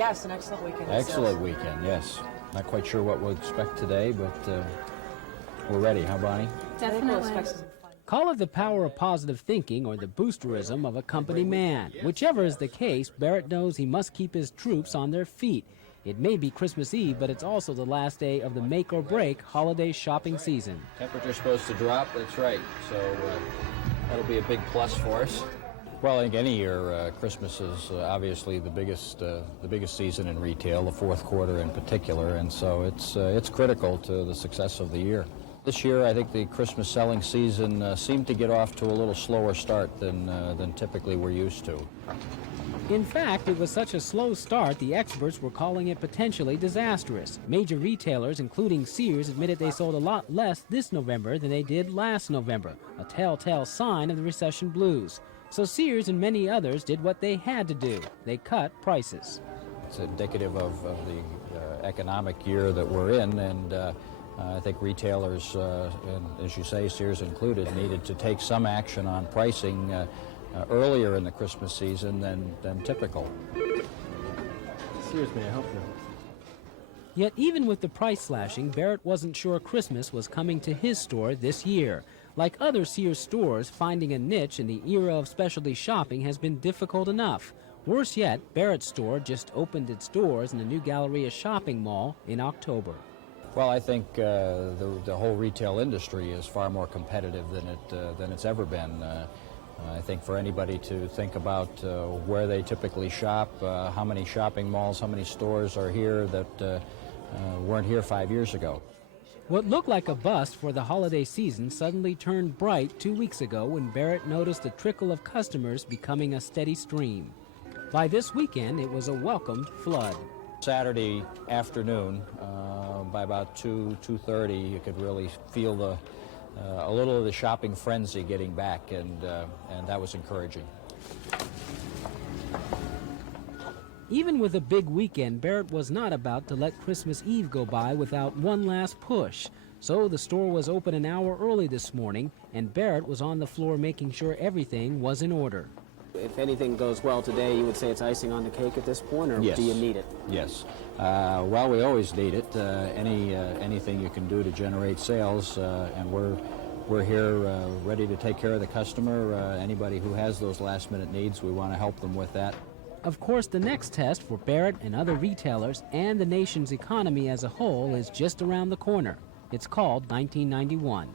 Yes, an excellent weekend. Excellent weekend, yes. Not quite sure what we'll expect today, but we're ready, huh, Bonnie? Definitely. Call it the power of positive thinking or the boosterism of a company man. Whichever is the case, Barrett knows he must keep his troops on their feet. It may be Christmas Eve, but it's also the last day of the make-or-break holiday shopping season. Temperature's supposed to drop, that's right. So that'll be a big plus for us. Well, I think any year, Christmas is obviously the biggest season in retail, the fourth quarter in particular, and so it's critical to the success of the year. This year, I think the Christmas selling season seemed to get off to a little slower start than typically we're used to. In fact, it was such a slow start, the experts were calling it potentially disastrous. Major retailers, including Sears, admitted they sold a lot less this November than they did last November, a telltale sign of the recession blues. So Sears and many others did what they had to do. They cut prices. It's indicative of the economic year that we're in, and I think retailers, and as you say, Sears included, needed to take some action on pricing earlier in the Christmas season than typical. Sears, may I help you? Yet even with the price slashing, Barrett wasn't sure Christmas was coming to his store this year. Like other Sears stores, finding a niche in the era of specialty shopping has been difficult enough. Worse yet, Barrett's store just opened its doors in the new Galleria shopping mall in October. Well, I think the whole retail industry is far more competitive than it's ever been. I think for anybody to think about where they typically shop, how many shopping malls, how many stores are here that weren't here 5 years ago. What looked like a bust for the holiday season suddenly turned bright 2 weeks ago when Barrett noticed a trickle of customers becoming a steady stream. By this weekend, it was a welcomed flood. Saturday afternoon, by about 2:30, you could really feel a little of the shopping frenzy getting back, and that was encouraging. Even with a big weekend, Barrett was not about to let Christmas Eve go by without one last push. So the store was open an hour early this morning, and Barrett was on the floor making sure everything was in order. If anything goes well today, you would say it's icing on the cake at this point, or Yes. do you need it? Yes. Well, we always need it. Anything you can do to generate sales, and we're here ready to take care of the customer. Anybody who has those last-minute needs, we want to help them with that. Of course, the next test for Barrett and other retailers and the nation's economy as a whole is just around the corner. It's called 1991.